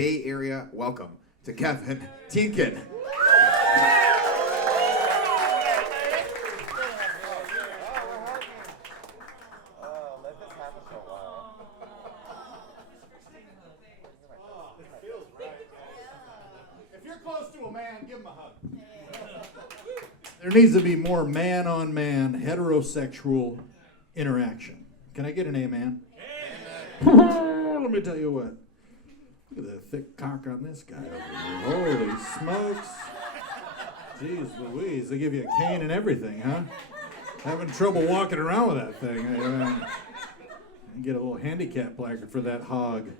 Bay Area. Welcome to Kevin Tienken. If you're close to a man, give him a hug. There needs to be more man-on-man heterosexual interaction. Can I get an amen? Amen. Let me tell you what. Look at the thick cock on this guy over here. Holy smokes. Jeez Louise, they give you a cane and everything, huh? Having trouble walking around with that thing. You get a little handicap placard for that hog.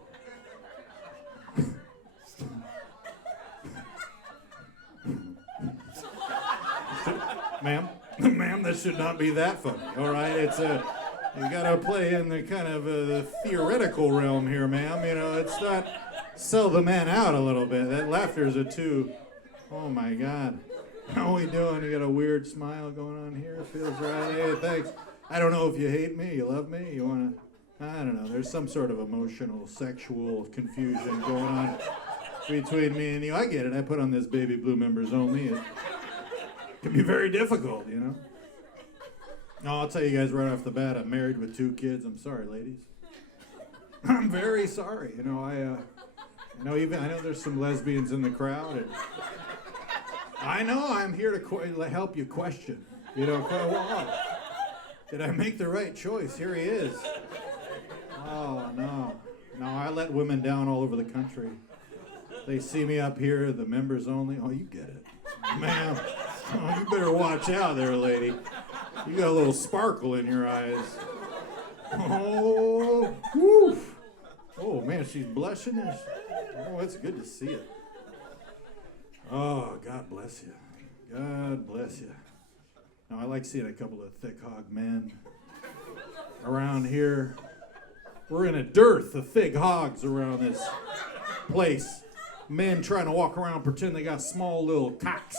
Ma'am, that should not be that funny. All right, you gotta play in the kind of the theoretical realm here, ma'am. You know, it's not sell the man out a little bit. That laughter's a two. Oh my God, how are we doing? You got a weird smile going on here. Feels right. Hey, thanks. I don't know if you hate me, you love me, you wanna. I don't know. There's some sort of emotional, sexual confusion going on between me and you. I get it. I put on this baby blue members only. It can be very difficult, you know. No, I'll tell you guys right off the bat, I'm married with 2 kids. I'm sorry, ladies. I'm very sorry. You know, I know there's some lesbians in the crowd. And I know I'm here to help you question. You know, well, did I make the right choice? Here he is. Oh, no. No, I let women down all over the country. They see me up here, the members only. Oh, you get it. Ma'am, oh, you better watch out there, lady. You got a little sparkle in your eyes. Oh, woof. Oh, man, she's blushing. Oh, it's good to see it. Oh, God bless you. God bless you. Now, I like seeing a couple of thick hog men around here. We're in a dearth of thick hogs around this place. Men trying to walk around and pretend they got small little cocks.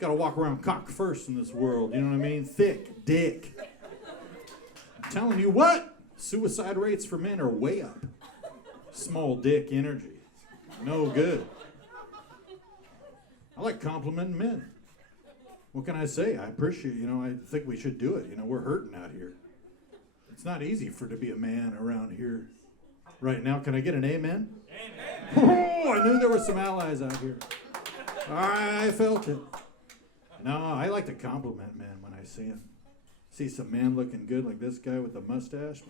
Got to walk around cock first in this world, you know what I mean? Thick dick. I'm telling you what, suicide rates for men are way up. Small dick energy. No good. I like complimenting men. What can I say? I appreciate, I think we should do it. We're hurting out here. It's not easy to be a man around here right now. Can I get an amen? Amen. Oh, I knew there were some allies out here. I felt it. No, I like to compliment men when I see them. See some man looking good like this guy with the mustache.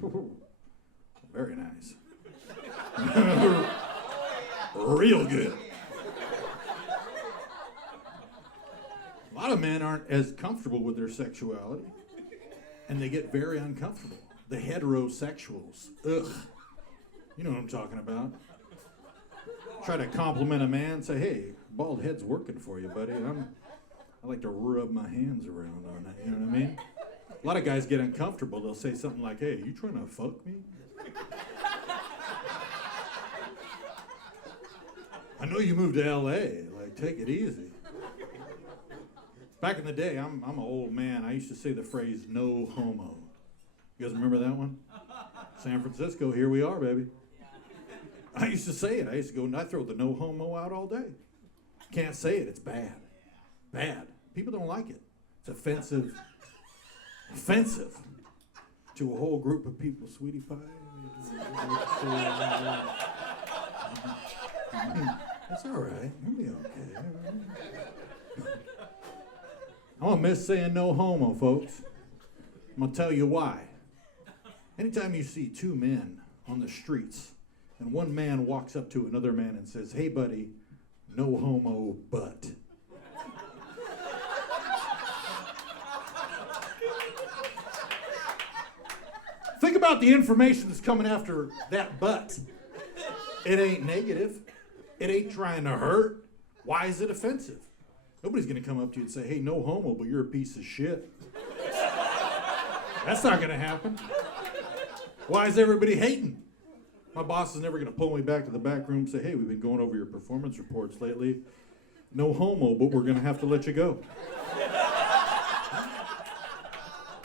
Very nice. Real good. A lot of men aren't as comfortable with their sexuality, and they get very uncomfortable. The heterosexuals. Ugh. You know what I'm talking about. Try to compliment a man, say, hey, bald head's working for you, buddy. I like to rub my hands around on it, you know what I mean? A lot of guys get uncomfortable. They'll say something like, hey, you trying to fuck me? I know you moved to L.A. Like, take it easy. Back in the day, I'm an old man. I used to say the phrase, no homo. You guys remember that one? San Francisco, here we are, baby. I used to say it. I used to go, and I throw the no homo out all day. Can't say it. It's bad. Bad. People don't like it. It's offensive. Offensive to a whole group of people. Sweetie pie. That's all right. We'll be okay. I'm going to miss saying no homo, folks. I'm going to tell you why. Anytime you see 2 men on the streets and one man walks up to another man and says, hey, buddy, no homo, but. Think about the information that's coming after that but. It ain't negative. It ain't trying to hurt. Why is it offensive? Nobody's going to come up to you and say, hey, no homo, but you're a piece of shit. That's not going to happen. Why is everybody hating? My boss is never going to pull me back to the back room and say, hey, we've been going over your performance reports lately. No homo, but we're going to have to let you go.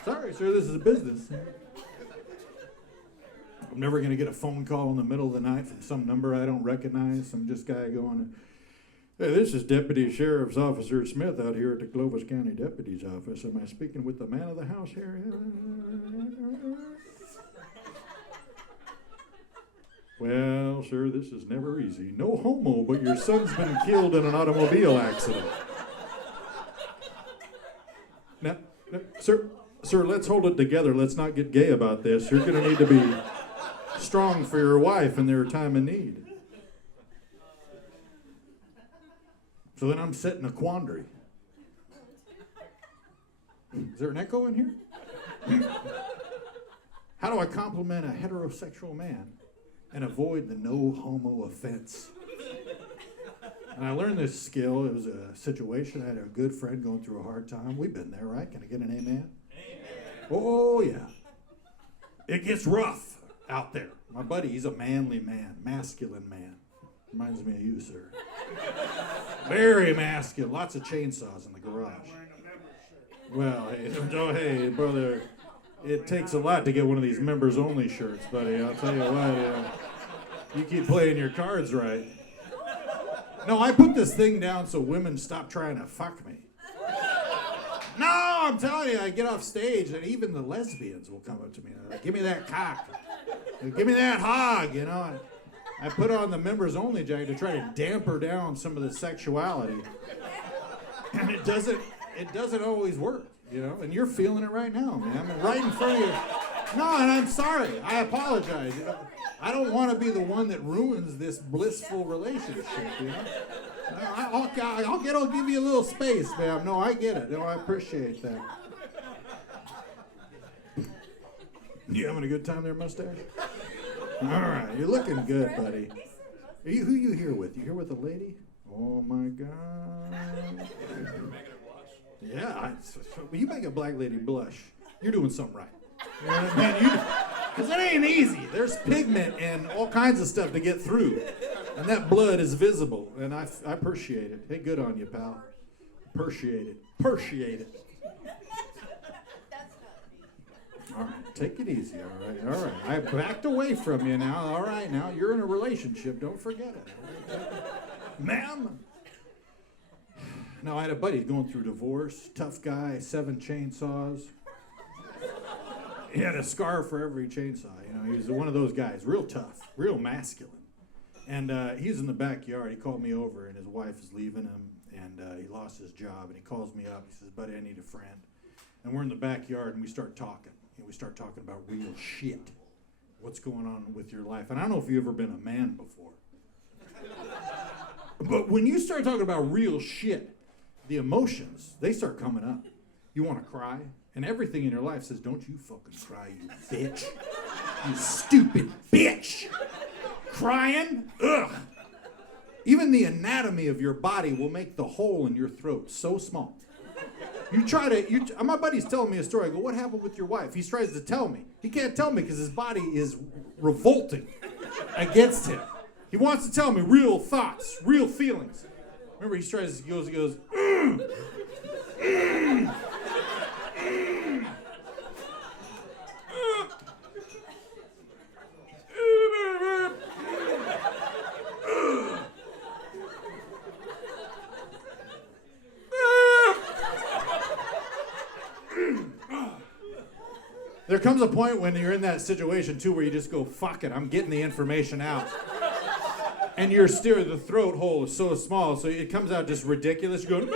Sorry, sir, this is a business. I'm never going to get a phone call in the middle of the night from some number I don't recognize, some just guy going, "Hey, this is Deputy Sheriff's Officer Smith out here at the Clovis County Deputy's office. Am I speaking with the man of the house here?" "Well, sir, this is never easy. No homo, but your son's been killed in an automobile accident." Now, sir, let's hold it together. Let's not get gay about this. You're going to need to be strong for your wife in their time of need. So then I'm set in a quandary. Is there an echo in here? How do I compliment a heterosexual man and avoid the no homo offense? And I learned this skill. It was a situation. I had a good friend going through a hard time. We've been there, right? Can I get an amen? Amen. Oh, yeah. It gets rough out there. My buddy, he's a manly man, masculine man. Reminds me of you, sir. Very masculine. Lots of chainsaws in the garage. Well, hey, brother, it takes a lot to get one of these members-only shirts, buddy. I'll tell you what, you keep playing your cards right. No, I put this thing down so women stop trying to fuck me. No, I'm telling you, I get off stage and even the lesbians will come up to me. They're like, "Give me that cock. Give me that hog," you know. I put on the members-only jacket to try to damper down some of the sexuality. And it doesn't always work, you know. And you're feeling it right now, man. I'm right in front of you. No, and I'm sorry. I apologize. I don't want to be the one that ruins this blissful relationship, you know. I'll give you a little space, ma'am. No, I get it. No, I appreciate that. You having a good time there, mustache? All right, you're looking good, buddy. Who you here with? You here with a lady? Oh my God. Yeah, you make a black lady blush. You're doing something right. You know what I mean? Because it ain't easy. There's pigment and all kinds of stuff to get through. And that blood is visible. And I appreciate it. Hey, good on you, pal. Appreciate it. Appreciate it. All right, take it easy, all right. I backed away from you now. All right, now you're in a relationship. Don't forget it. Ma'am. No, I had a buddy going through divorce. Tough guy, 7 chainsaws. He had a scar for every chainsaw. You know, he was one of those guys, real tough, real masculine. And he's in the backyard. He called me over, and his wife is leaving him, and he lost his job. And he calls me up. He says, "Buddy, I need a friend." And we're in the backyard, and we start talking. And we start talking about real shit. What's going on with your life? And I don't know if you've ever been a man before. But when you start talking about real shit, the emotions, they start coming up. You want to cry? And everything in your life says, "Don't you fucking cry, you bitch. You stupid bitch." Crying? Ugh. Even the anatomy of your body will make the hole in your throat so small. My buddy's telling me a story. I go, "What happened with your wife?" He tries to tell me. He can't tell me because his body is revolting against him. He wants to tell me real thoughts, real feelings. Remember, he goes, There comes a point when you're in that situation, too, where you just go, "Fuck it, I'm getting the information out." And the throat hole is so small, so it comes out just ridiculous. You're going,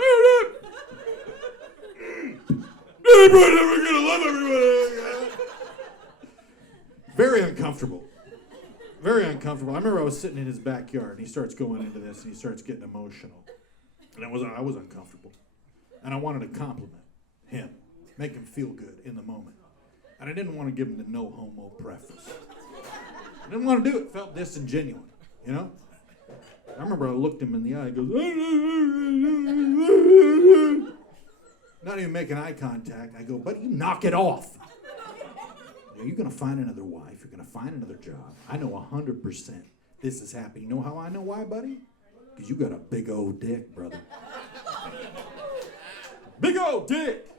"Everybody's never going to love everybody." Very uncomfortable. Very uncomfortable. I remember I was sitting in his backyard, and he starts going into this, and he starts getting emotional. And I was uncomfortable. And I wanted to compliment him, make him feel good in the moment. And I didn't want to give him the no homo preface. I didn't want to do it. It felt disingenuous, you know? I remember I looked him in the eye. He goes, not even making eye contact. I go, "Buddy, you knock it off. You're going to find another wife. You're going to find another job. I know 100% this is happening. You know how I know why, buddy? Because you got a big old dick, brother. Big old dick.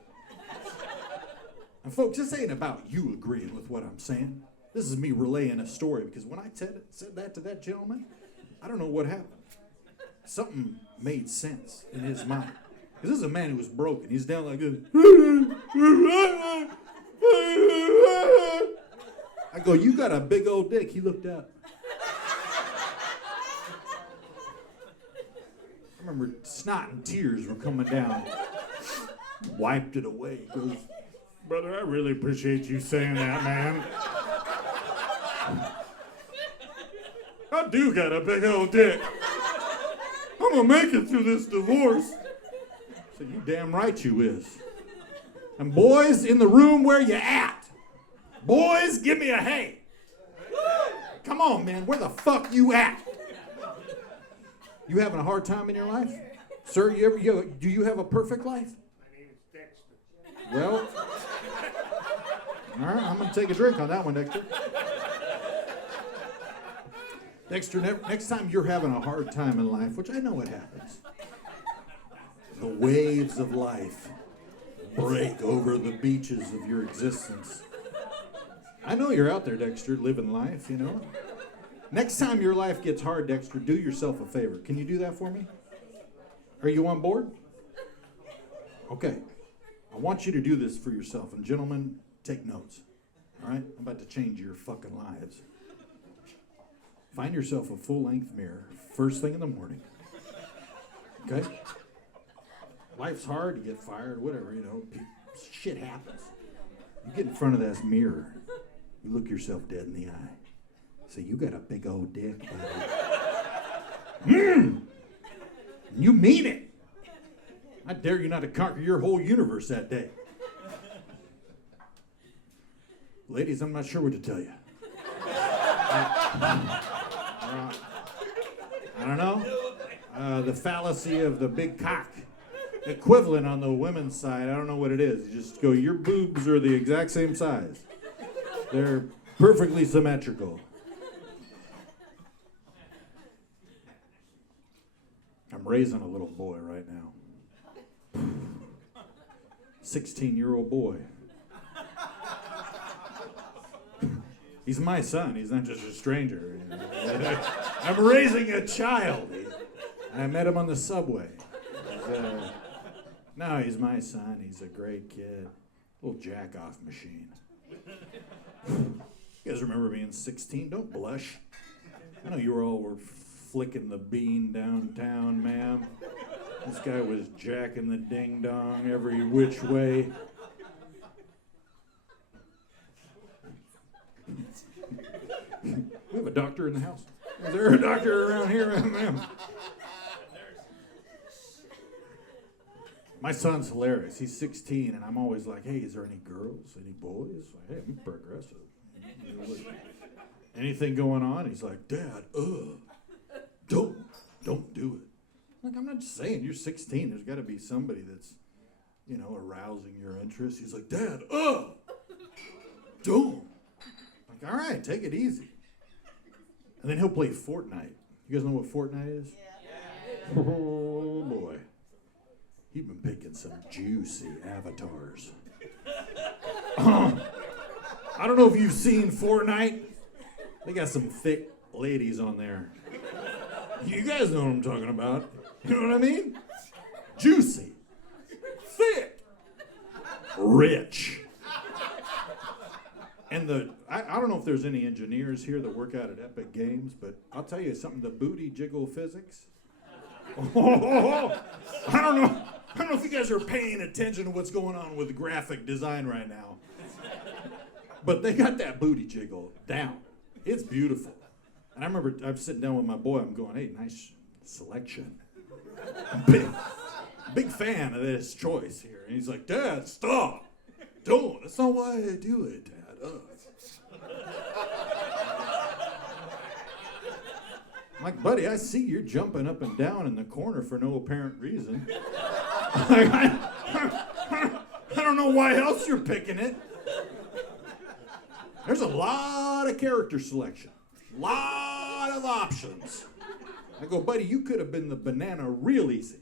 And folks, this ain't about you agreeing with what I'm saying. This is me relaying a story because when I said that to that gentleman, I don't know what happened. Something made sense in his mind. Because this is a man who was broken. He's down like this. I go, you got a big old dick. He looked up. I remember snot and tears were coming down. Wiped it away. He goes, brother, I really appreciate you saying that, man. I do got a big old dick. I'm gonna make it through this divorce. So you damn right you is. And boys in the room where you at? Boys, give me a hey. Come on, man, where the fuck you at? You having a hard time in your life? Sir, do you have a perfect life? My name is Dexter. Well, all right, I'm gonna take a drink on that one, Dexter. Dexter, next time you're having a hard time in life, which I know it happens, the waves of life break over the beaches of your existence. I know you're out there, Dexter, living life, you know. Next time your life gets hard, Dexter, do yourself a favor. Can you do that for me? Are you on board? Okay. I want you to do this for yourself. And gentlemen, take notes. All right? I'm about to change your fucking lives. Find yourself a full-length mirror first thing in the morning. Okay? Life's hard, you get fired, whatever, you know. Shit happens. You get in front of that mirror. You look yourself dead in the eye. Say, you got a big old dick, buddy. You mean it. I dare you not to conquer your whole universe that day. Ladies, I'm not sure what to tell you. I don't know. The fallacy of the big cock. Equivalent on the women's side, I don't know what it is. You just go, your boobs are the exact same size. They're perfectly symmetrical. I'm raising a little boy right now. 16-year-old boy. He's my son. He's not just a stranger. I'm raising a child. I met him on the subway. No, he's my son. He's a great kid. Little jack-off machine. You guys remember being 16? Don't blush. I know you all were flicking the bean downtown, ma'am. This guy was jacking the ding-dong every which way. We have a doctor in the house. Is there a doctor around here, ma'am? My son's hilarious. He's 16, and I'm always like, hey, is there any girls, any boys? Like, hey, I'm progressive. Anything going on? He's like, Dad, don't do it. Like, I'm not just saying, you're 16. There's got to be somebody that's, you know, arousing your interest. He's like, Dad, don't. Like, all right, take it easy. And then he'll play Fortnite. You guys know what Fortnite is? Yeah. Oh, boy. He's been picking some juicy avatars. I don't know if you've seen Fortnite. They got some thick ladies on there. You guys know what I'm talking about. You know what I mean? Juicy. Thick. Rich. And I don't know if there's any engineers here that work out at Epic Games, but I'll tell you something, the booty jiggle physics. I don't know if you guys are paying attention to what's going on with graphic design right now. But they got that booty jiggle down. It's beautiful. And I remember I'm sitting down with my boy, I'm going, hey, nice selection. Big fan of this choice here. And he's like, Dad, stop. Don't. That's not why I do it, Dad. I'm like, buddy, I see you're jumping up and down in the corner for no apparent reason. I don't know why else you're picking it. There's a lot of character selection. Lot of options. I go, buddy, you could have been the banana real easy.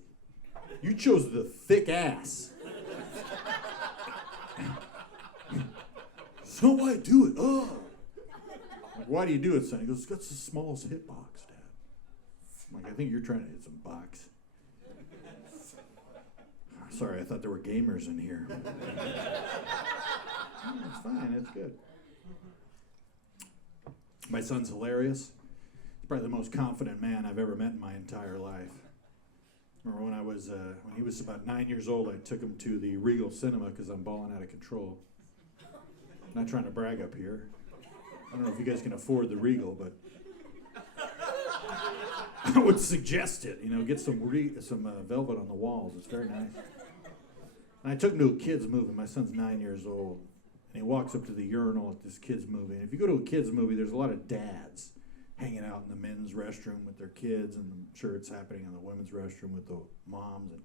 You chose the thick ass. So why do it? Why do you do it, son? He goes, it's got the smallest hitbox, Dad. I'm like, I think you're trying to hit some box. Sorry, I thought there were gamers in here. It's fine, it's good. My son's hilarious. He's probably the most confident man I've ever met in my entire life. Remember when when he was about 9 years old, I took him to the Regal Cinema because I'm balling out of control. I'm not trying to brag up here. I don't know if you guys can afford the Regal, but I would suggest it. Get some velvet on the walls. It's very nice. And I took him to a kids movie. My son's 9 years old, and he walks up to the urinal at this kids movie. And if you go to a kids movie, there's a lot of dads hanging out in the men's restroom with their kids, and I'm sure it's happening in the women's restroom with the moms. And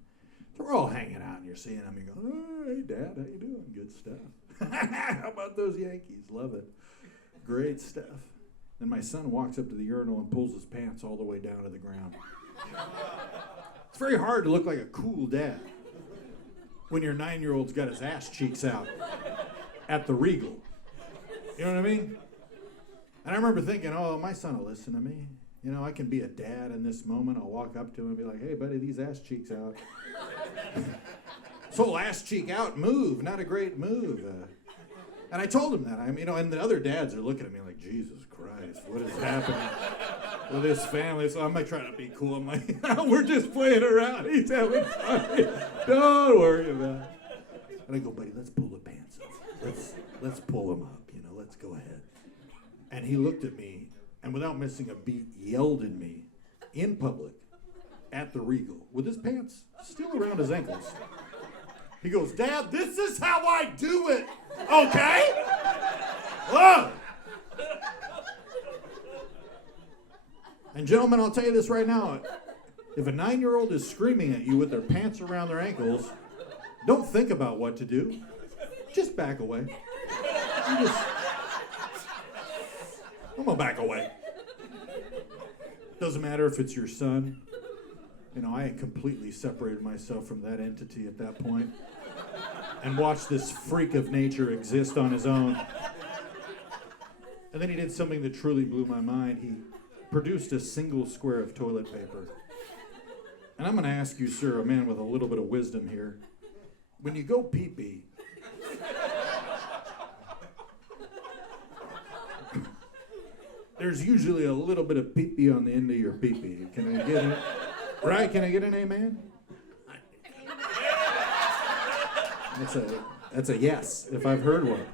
so we're all hanging out, and you're seeing them. You go, oh, hey, Dad, how you doing? Good stuff. How about those Yankees? Love it. Great stuff. Then my son walks up to the urinal and pulls his pants all the way down to the ground. It's very hard to look like a cool dad when your 9-year-old's got his ass cheeks out at the Regal. You know what I mean? And I remember thinking, oh, my son will listen to me. I can be a dad in this moment. I'll walk up to him and be like, hey, buddy, these ass cheeks out. This whole ass cheek out move, not a great move. And I told him that. And the other dads are looking at me like, Jesus Christ, what is happening with this family? So I'm like trying to be cool. I'm like, we're just playing around. He's having fun. Don't worry about it. And I go, buddy, let's pull the pants up. Let's pull them up. Let's go ahead. And he looked at me, and without missing a beat, yelled at me in public at the Regal with his pants still around his ankles. He goes, Dad, this is how I do it, okay? Oh. And gentlemen, I'll tell you this right now. If a 9-year-old is screaming at you with their pants around their ankles, don't think about what to do. Just back away. I'm gonna back away. Doesn't matter if it's your son. I had completely separated myself from that entity at that point and watched this freak of nature exist on his own. And then he did something that truly blew my mind. He produced a single square of toilet paper. And I'm gonna ask you, sir, a man with a little bit of wisdom here, when you go pee-pee, there's usually a little bit of pee-pee on the end of your pee-pee. Can I get it? Right? Can I get an amen? That's a yes, if I've heard one.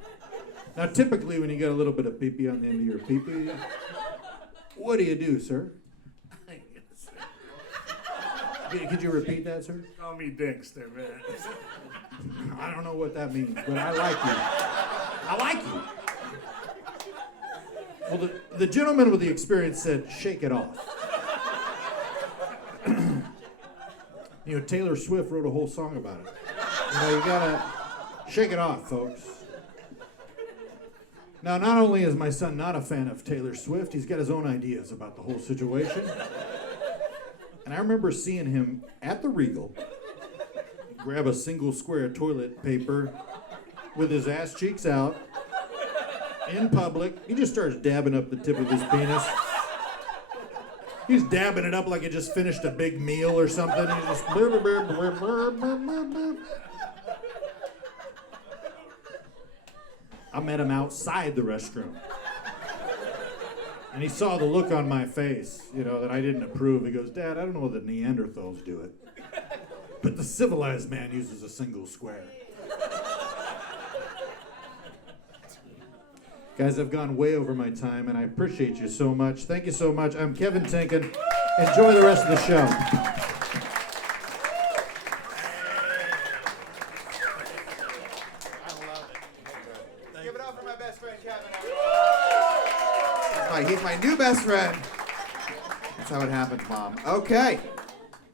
Now, typically, when you got a little bit of pee-pee on the end of your pee-pee, what do, sir? Could you repeat that, sir? Call me Dexter, man. I don't know what that means, but I like you. I like you. Well, the gentleman with the experience said, shake it off. Taylor Swift wrote a whole song about it. You gotta shake it off, folks. Now, not only is my son not a fan of Taylor Swift, he's got his own ideas about the whole situation. And I remember seeing him at the Regal grab a single square of toilet paper with his ass cheeks out in public. He just starts dabbing up the tip of his penis. He's dabbing it up like he just finished a big meal or something. He's just... I met him outside the restroom. And he saw the look on my face, that I didn't approve. He goes, Dad, I don't know that Neanderthals do it. But the civilized man uses a single square. Guys, I've gone way over my time, and I appreciate you so much. Thank you so much. I'm Kevin Tienken. Enjoy the rest of the show. Give it up for my best friend, Kevin. He's my new best friend. That's how it happened, Mom. Okay.